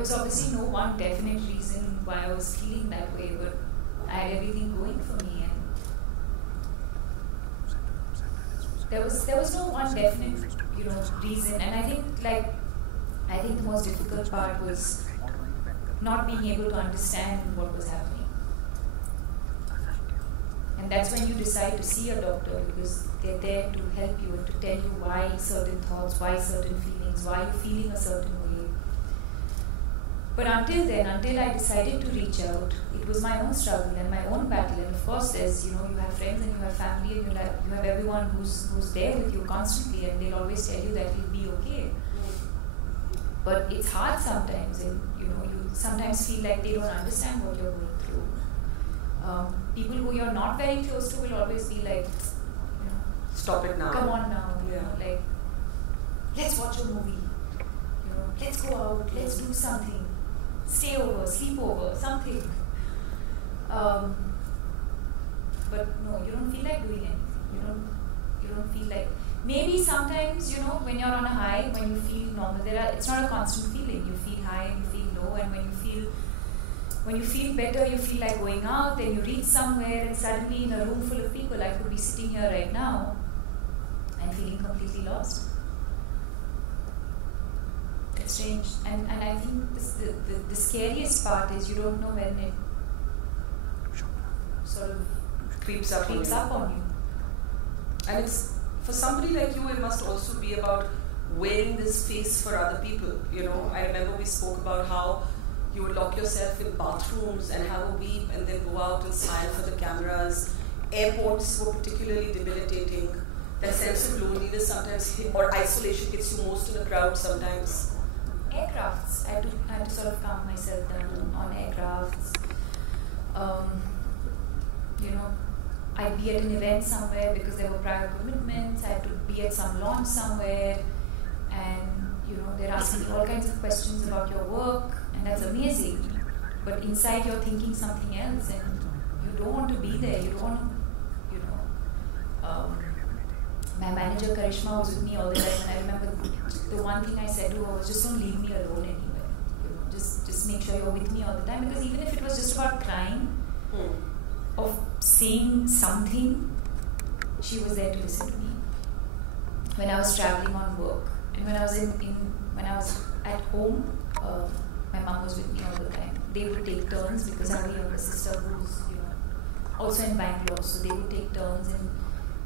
was obviously no one definite reason why I was feeling that way, but I had everything going for me, and there was no one definite, reason. And I think the most difficult part was not being able to understand what was happening. And that's when you decide to see a doctor, because they're there to help you and to tell you why certain thoughts, why certain feelings, why you're feeling a certain way. But until then, until I decided to reach out, it was my own struggle and my own battle. And of course, there's, you have friends and you have family and you have everyone who's there with you constantly, and they'll always tell you that you'll be okay. But it's hard sometimes, and you sometimes feel like they don't understand what you're going through. People who you're not very close to will always be like, stop it now. Come on now, like, let's watch a movie. Let's go out, let's do something. Stay over, sleep over, something. But no, you don't feel like doing anything. You don't feel like. Maybe sometimes, when you're on a high, when you feel normal, it's not a constant feeling. You feel high and you feel low, and when you feel better, you feel like going out, then you reach somewhere, and suddenly in a room full of people, I could be sitting here right now and feeling completely lost. It's strange. And I think the scariest part is you don't know when it sort of creeps up on you. And it's, for somebody like you, it must also be about wearing this face for other people. I remember we spoke about how you would lock yourself in bathrooms and have a weep and then go out and smile for the cameras. Airports were particularly debilitating. That sense of loneliness sometimes or isolation hits you most in a crowd sometimes. Aircrafts. I had to sort of calm myself down on aircrafts. I'd be at an event somewhere because there were prior commitments. I had to be at some launch somewhere, and they're asking all kinds of questions about your work, and that's amazing. But inside you're thinking something else, and you don't want to be there. You don't want to, my manager Karishma was with me all the time, and I remember the one thing I said to her was, just don't leave me alone anywhere. Just make sure you're with me all the time, because even if it was just about crying, of saying something, she was there to listen to me. When I was traveling on work, and when I was at home, my mom was with me all the time. They would take turns, because I have a younger sister who's also in Bangalore, so they would take turns, and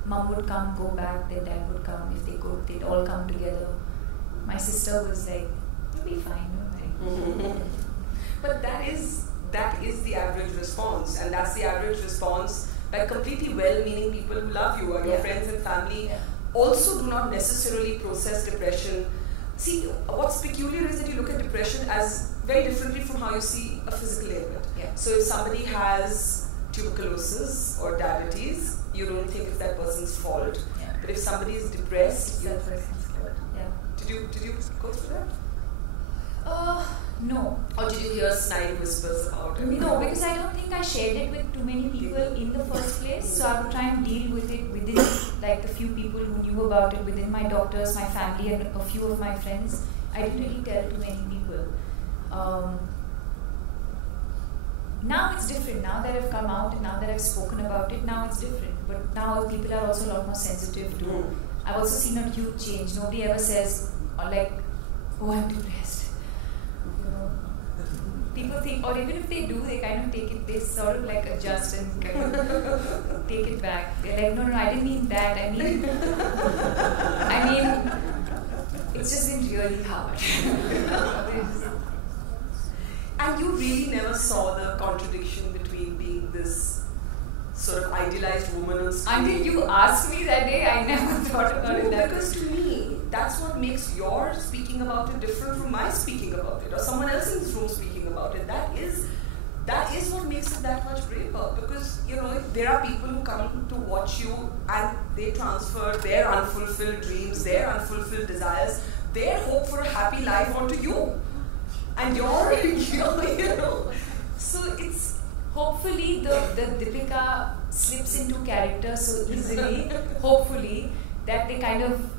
mom would come, go back, then dad would come. If they could, they'd all come together. My sister was like, "You'll be fine, don't worry." But that is the average response, and that's the average response by completely well-meaning people who love you, or your friends and family. Also do not necessarily process depression. See, what's peculiar is that you look at depression as very differently from how you see a physical ailment. So if somebody has tuberculosis or diabetes, you don't think it's that person's fault. But if somebody is depressed, that person's fault. Did you go through that? No. Or did you hear snide whispers about it? No, because I don't think I shared it with too many people in the first place. So I would try and deal with it within the few people who knew about it, within my doctors, my family, and a few of my friends. I didn't really tell too many people. Now it's different. Now that I've come out and now that I've spoken about it, now it's different. But now people are also a lot more sensitive to. I've also seen a huge change. Nobody ever says "Oh, I'm depressed." People think, or even if they do, they kind of take it, they sort of adjust and kind of take it back. They're like, no, I didn't mean that. I mean, it's just been really hard. And you really never saw the contradiction between being this sort of idealized woman on screen. Until you asked me that day, I never thought about it that way. Because to me, that's what makes your speaking about it different from my speaking about it, or someone else in this room speaking about it. That is what makes it that much braver. Because there are people who come to watch you and they transfer their unfulfilled dreams, their unfulfilled desires, their hope for a happy life onto you, and so it's. Hopefully the Deepika slips into character so easily, hopefully, that they kind of,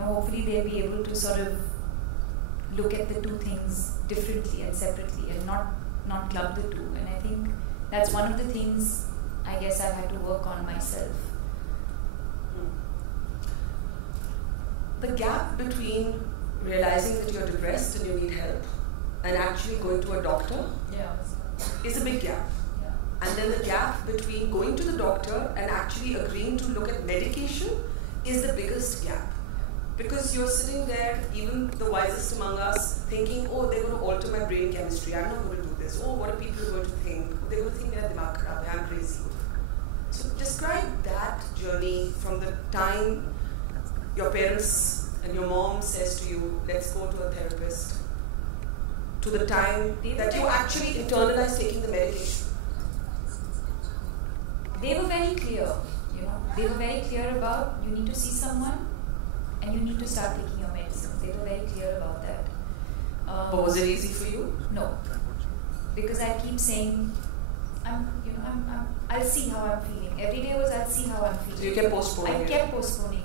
hopefully they'll be able to sort of look at the two things differently and separately and not club the two. And I think that's one of the things I guess I've had to work on myself. The gap between realizing that you're depressed and you need help and actually going to a doctor is a big gap. And then the gap between going to the doctor and actually agreeing to look at medication is the biggest gap. Because you're sitting there, even the wisest among us, thinking, oh, they're going to alter my brain chemistry, I'm not going to do this. Oh, what are people going to think? They're going to think I'm crazy. So describe that journey from the time your parents and your mom says to you, let's go to a therapist, to the time that you actually internalize taking the medication. They were very clear, They were very clear about you need to see someone and you need to start taking your medicines. They were very clear about that. But was it easy for you? No, because I keep saying, I'll see how I'm feeling. Every day was I'll see how I'm feeling. So you kept postponing it? I kept postponing it.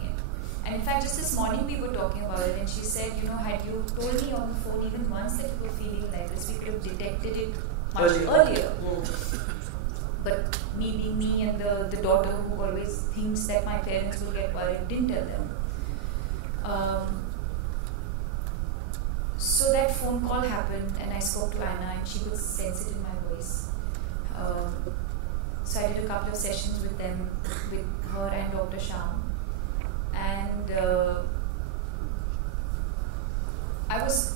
And in fact, just this morning we were talking about it, and she said, had you told me on the phone even once that you were feeling like this, we could have detected it much earlier. But me being me and the daughter who always thinks that my parents will get worried, didn't tell them. So that phone call happened, and I spoke to Anna, and she could sense it in my voice. So I did a couple of sessions with them, with her and Dr. Sham. And I was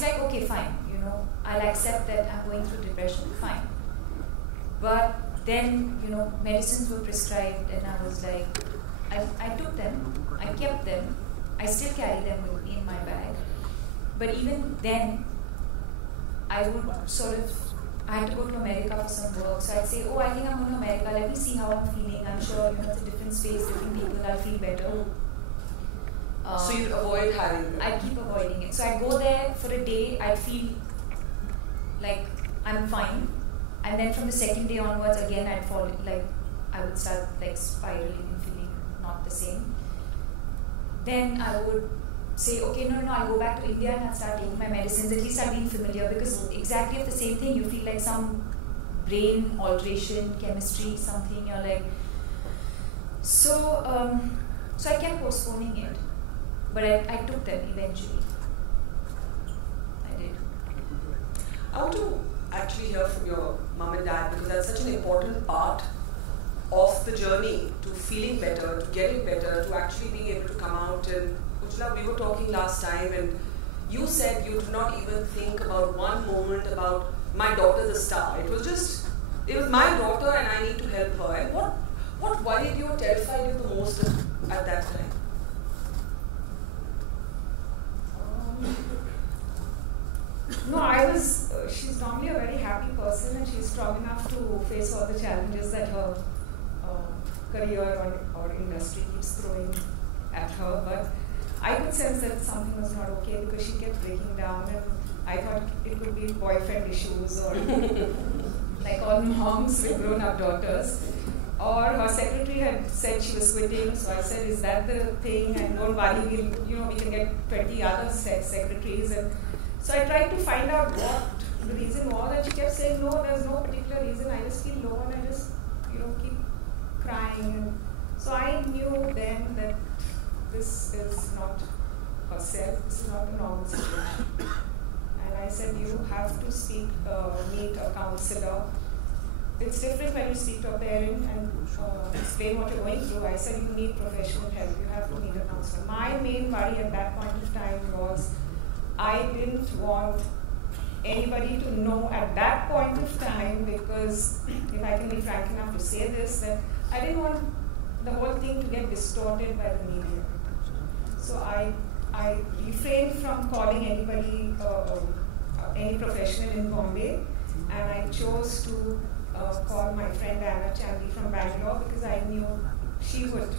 like, okay, fine, I'll accept that I'm going through depression, fine. But then, medicines were prescribed, and I was like, I took them, I kept them, I still carry them with me in my bag. But even then, I would I had to go to America for some work, so I'd say, oh, I think I'm going to America, let me see how I'm feeling, I'm sure, it's a different space, different people, I'll feel better. So you'd avoid having them? I'd keep avoiding it. So I'd go there for a day, I'd feel like I'm fine, and then from the second day onwards, again, I'd fall, I would start spiraling and feeling not the same. Then I would say, okay, no, I'll go back to India and I'll start taking my medicines. At least I'll be familiar, because exactly the same thing, you feel like some brain alteration, chemistry, something, you're like... So I kept postponing it, but I took them eventually. I did. I want to actually hear from your mom and dad, because that's such an important part of the journey to feeling better, to getting better, to actually being able to come out. And Ujjwala, we were talking last time, and you said you did not even think about one moment about my daughter's a star. It was my daughter and I need to help her. And what worried you or terrified you the most at that time? No, she's normally a very happy person, and she's strong enough to face all the challenges that her career or industry keeps throwing at her. But I could sense that something was not okay, because she kept breaking down, and I thought it could be boyfriend issues or like all moms with grown-up daughters. Or her secretary had said she was quitting, so I said, is that the thing? And don't worry, we can get 20 other secretaries. And so I tried to find out what the reason was, and she kept saying, no, there's no particular reason, I just feel low and I just, keep crying. And so I knew then that this is not herself, this is not a normal situation. And I said, you have to meet a counselor. It's different when you speak to a parent and explain what you're going through. I said, you need professional help, you have to meet a counselor. My main worry at that point of time was, I didn't want anybody to know at that point of time, because if I can be frank enough to say this, that I didn't want the whole thing to get distorted by the media. So I refrained from calling anybody, any professional in Bombay, and I chose to call my friend Anna Chandy from Bangalore, because I knew she would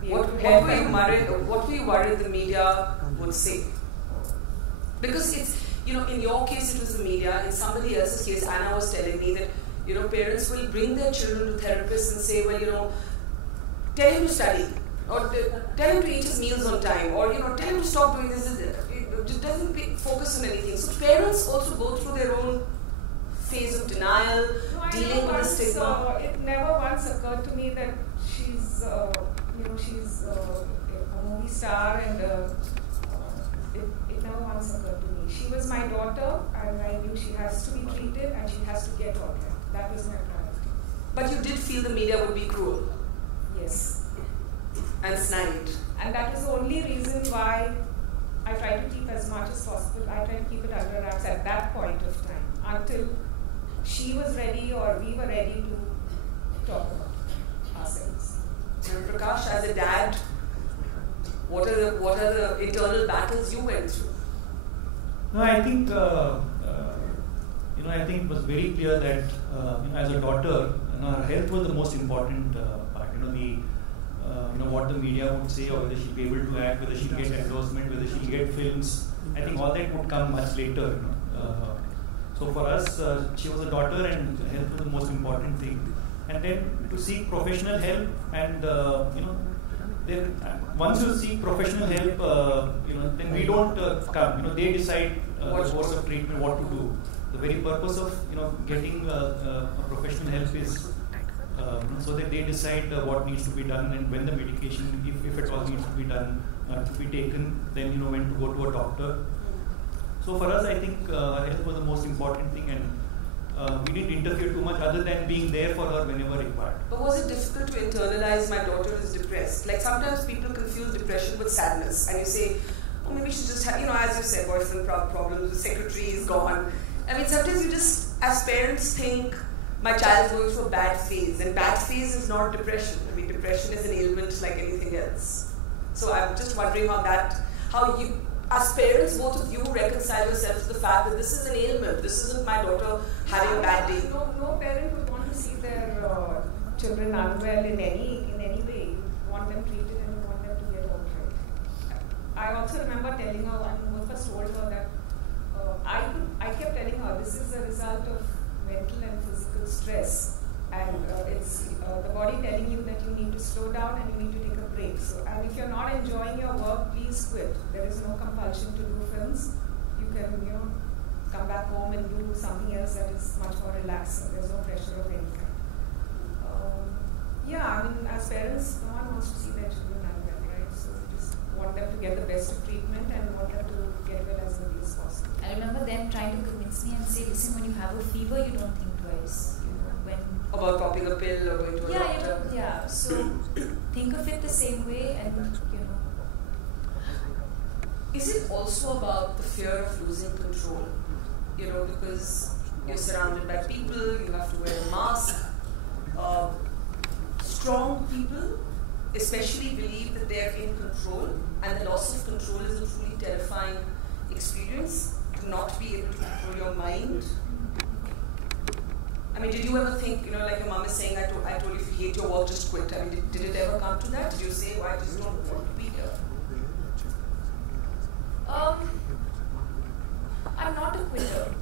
be able to help. What were you worried the media would say? Because it's, in your case it was the media, in somebody else's case, Anna was telling me that, parents will bring their children to therapists and say, well, tell him to study, or tell him to eat his meals on time, or, tell him to stop doing this. focus on anything. So parents also go through their own phase of denial, dealing with the stigma. It never once occurred to me that she's, she's a movie star, and it never once occurred to me. She was my daughter, and I knew she has to be treated and she has to get all that. That was my priority. But you did feel the media would be cruel? Yes. And snide. And that is the only reason why I try to keep as much as possible. I try to keep it under wraps at that point of time until she was ready or we were ready to talk about ourselves. And Prakash, as a dad, what are the internal battles you went through? No, I think I think it was very clear that as a daughter, her health was the most important part. What the media would say, or whether she'll be able to act, whether she'll get endorsement, whether she'll get films. I think all that would come much later. So for us, she was a daughter, and health was the most important thing. And then to seek professional help, and then once you seek professional help, then we don't come. They decide the course of treatment, what to do. The very purpose of getting professional help is so that they decide what needs to be done, and when the medication, if it all needs to be done, to be taken, then when to go to a doctor. So for us, I think health was the most important thing, and we didn't interfere too much other than being there for her whenever required. But was it difficult to internalize my daughter is depressed? Like sometimes people confuse depression with sadness, and you say, oh, maybe she just had, as you said, boyfriend problems, the secretary is gone. I mean, sometimes you just, as parents, think my child is going through a bad phase, and bad phase is not depression. I mean, depression is an ailment like anything else. So I'm just wondering how you, as parents, both of you reconcile yourselves to the fact that this is an ailment. This isn't my daughter having a bad day. No parent would want to see their children unwell in any way. You want them treated and you want them to get all right. I also remember telling her, when I first told her that I kept telling her this is a result of mental and physical stress, and it's the body telling you that you need to slow down and you need to take a break. So, and if you're not enjoying your work, please quit. There is no compulsion to do films. You can, come back home and do something else that is much more relaxed. There's no pressure of any kind. As parents, no one wants to see their children unwell, right? So we just want them to get the best of treatment and want them to get well as early as possible. I remember them trying to convince me and say, listen, when you have a fever, you don't think twice. About popping a pill or going to a doctor. So think of it the same way, and Is it also about the fear of losing control? Because you're surrounded by people, you have to wear a mask. Strong people especially believe that they're in control, and the loss of control is a truly terrifying experience, to not be able to control your mind. I mean, did you ever think, like your mom is saying, I told you if you hate your work, just quit. I mean, did it ever come to that? Did you say, I just don't want to be here? I'm not a quitter.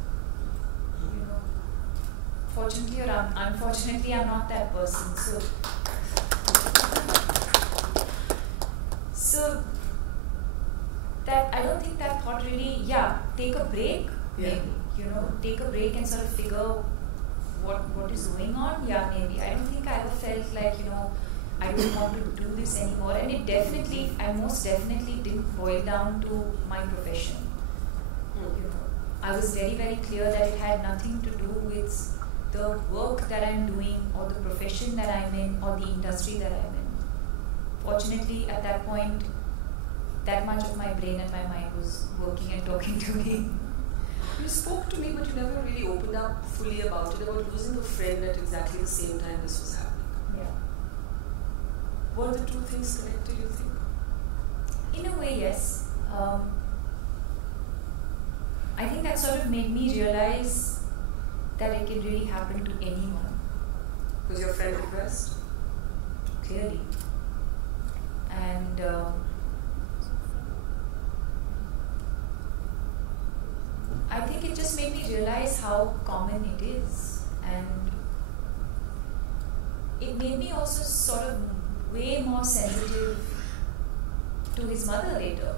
Fortunately or unfortunately, I'm not that person. So that I don't think that thought really, take a break, maybe. Take a break and sort of figure what is going on. Maybe. I don't think I ever felt like, I don't want to do this anymore. And I most definitely didn't boil down to my profession. I was very, very clear that it had nothing to do with the work that I'm doing or the profession that I'm in or the industry that I'm in. Fortunately, at that point, that much of my brain and my mind was working and talking to me. You spoke to me, but you never really opened up fully about it, about losing a friend at exactly the same time this was happening. Yeah. Were the two things connected, you think? In a way, yes. I think that sort of made me realize that it can really happen to anyone. Was your friend depressed? Clearly. And I think it just made me realize how common it is. And it made me also sort of way more sensitive to his mother later.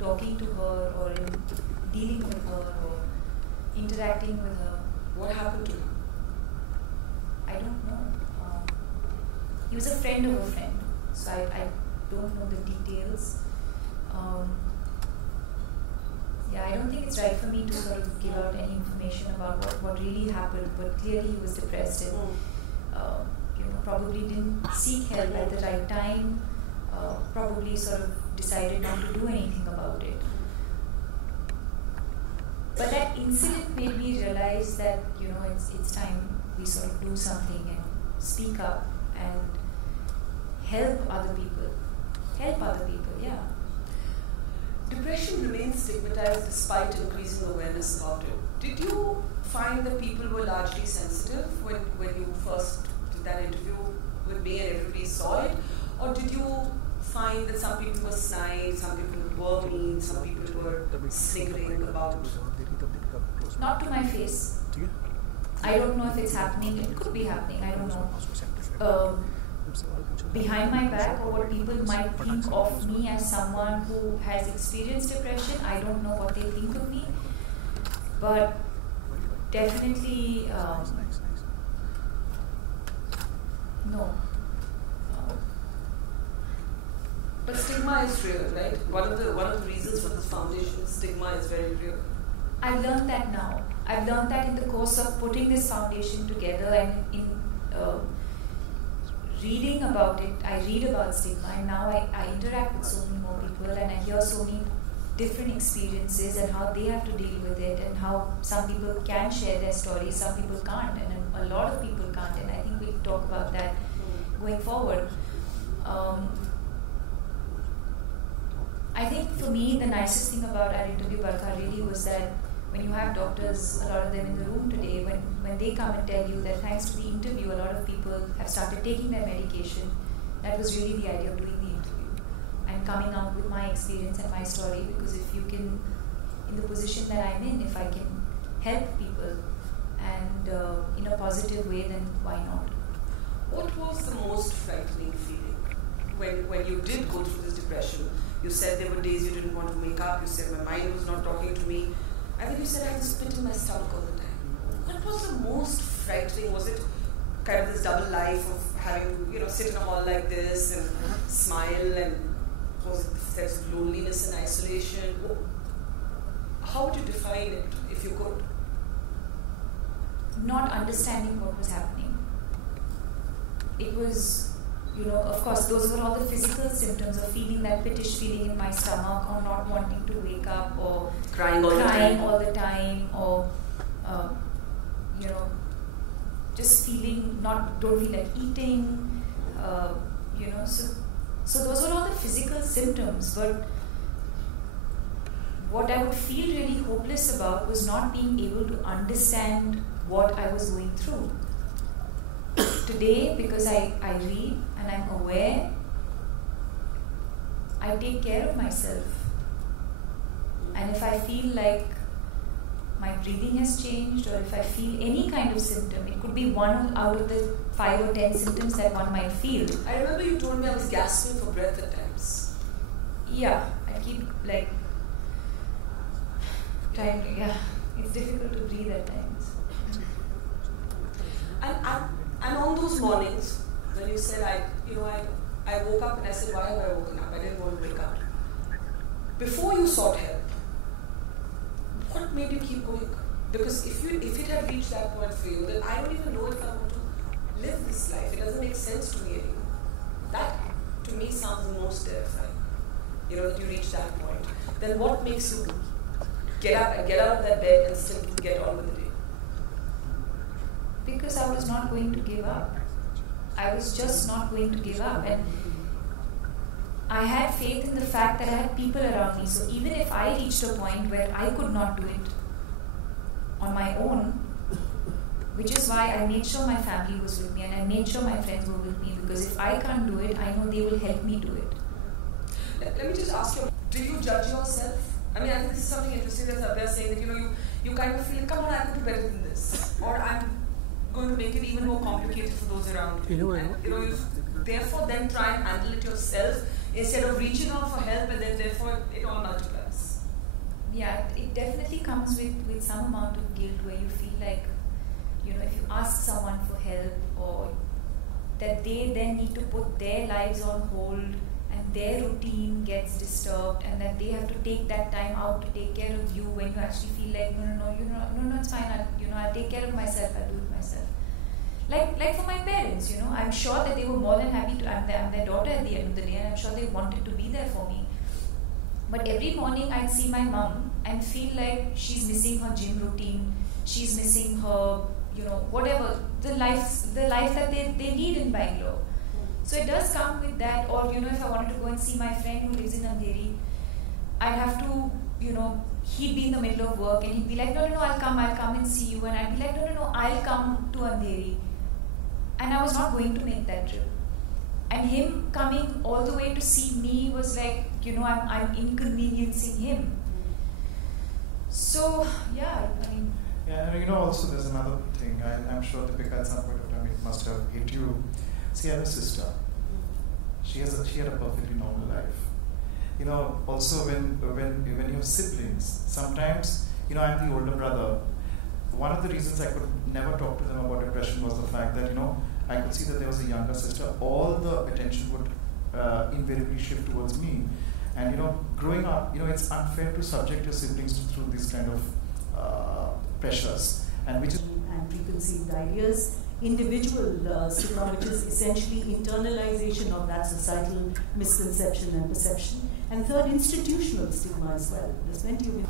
talking to her or in dealing with her or interacting with her. What happened to him? I don't know. He was a friend of a friend, so I don't know the details. I don't think it's right for me to sort of give out any information about what really happened, but clearly he was depressed and probably didn't seek help at the right time, probably sort of decided not to do anything about it. But that incident made me realize that it's time we sort of do something and speak up and help other people. Depression remains stigmatized despite increasing awareness about it. Did you find that people were largely sensitive when you first did that interview with me and everybody saw it? Or did you find that some people were snide, some people were mean, some people were sniggering about? Not to my face. I don't know if it's happening. It could be happening. I don't know. Behind my back, or what people might think of me as someone who has experienced depression, I don't know what they think of me. But definitely, no. But stigma is real, right? One of the reasons for this foundation, stigma is very real. I've learned that now. I've learned that in the course of putting this foundation together and in reading about it. I read about stigma, and now I interact with so many more people, and I hear so many different experiences and how they have to deal with it, and how some people can share their stories, some people can't, and a lot of people can't, and I think we'll talk about that going forward. I think for me, the nicest thing about our interview, Barkha, really was that when you have doctors, a lot of them in the room today, when they come and tell you that thanks to the interview, a lot of people have started taking their medication, that was really the idea of doing the interview and coming out with my experience and my story, because if you can, in the position that I'm in, if I can help people and in a positive way, then why not? What was the most frightening feeling when you did go through this depression? You said there were days you didn't want to wake up, you said my mind was not talking to me. I think you said I had this pit in my stomach all the time. What was the most frightening? Was it kind of this double life of having to, sit in a hall like this and smile, and was it the sense of loneliness and isolation? How would you define it, if you could? Not understanding what was happening. It was, of course, those were all the physical symptoms of feeling that pittish feeling in my stomach, or not wanting to wake up, or crying all the time, or just feeling don't feel like eating, so those were all the physical symptoms. But what I would feel really hopeless about was not being able to understand what I was going through. Today, because I read and I'm aware, I take care of myself. And if I feel like my breathing has changed, or if I feel any kind of symptom, it could be one out of the 5 or 10 symptoms that one might feel. I remember you told me I was gasping for breath at times. Yeah, I keep trying to, it's difficult to breathe at times. And on those mornings, when you said, I woke up and I said, why have I woken up? I didn't want to wake up. Before you sought help, what made you keep going? Because if it had reached that point for you, then I don't even know if I want to live this life. It doesn't make sense to me anymore. That, to me, sounds the most terrifying. That you reach that point. Then what makes you get up and get out of that bed and still get on with the day? Because I was not going to give up. I was just not going to give up. And I had faith in the fact that I had people around me. So even if I reached a point where I could not do it on my own, which is why I made sure my family was with me and I made sure my friends were with me, because if I can't do it, I know they will help me do it. Let me just ask you, did you judge yourself? I mean, I think this is something interesting that Sabya is saying, that you kind of feel, come on, I could do better than this. Or I'm going to make it even more complicated for those around you. You therefore then try and handle it yourself instead of reaching out for help, and then therefore it all multiplies. Yeah, it definitely comes with some amount of guilt where you feel like, you know, if you ask someone for help, or that they then need to put their lives on hold and their routine gets disturbed, and that they have to take that time out to take care of you when you actually feel like, no, it's fine, I'll take care of myself, I'll do it myself. Like for my parents, you know, I'm sure that they were more than happy to, I'm their daughter at the end of the day, and I'm sure they wanted to be there for me. But every morning I'd see my mum and feel like she's missing her gym routine, she's missing her, you know, whatever, the life that they need in Bangalore. So it does come with that. Or, you know, if I wanted to go and see my friend who lives in Andheri, I'd have to, you know, he'd be in the middle of work and he'd be like, no, I'll come and see you. And I'd be like, no, I'll come to Andheri. And I was not going to make that trip. And him coming all the way to see me was like, you know, I'm inconveniencing him. So, yeah, I mean... Yeah, and you know, also there's another thing. I'm sure Deepika at some point of time it must have hit you. See, I have a sister. She had a perfectly normal life. You know, also when you have siblings, sometimes, you know, I'm the older brother. One of the reasons I could never talk to them about depression was the fact that, you know, I could see that there was a younger sister. All the attention would invariably shift towards me. And, you know, growing up, you know, it's unfair to subject your siblings through these kind of pressures. And which is... And preconceived ideas, individual stigma, which is essentially internalization of that societal misconception and perception. And third, institutional stigma as well. There's plenty of...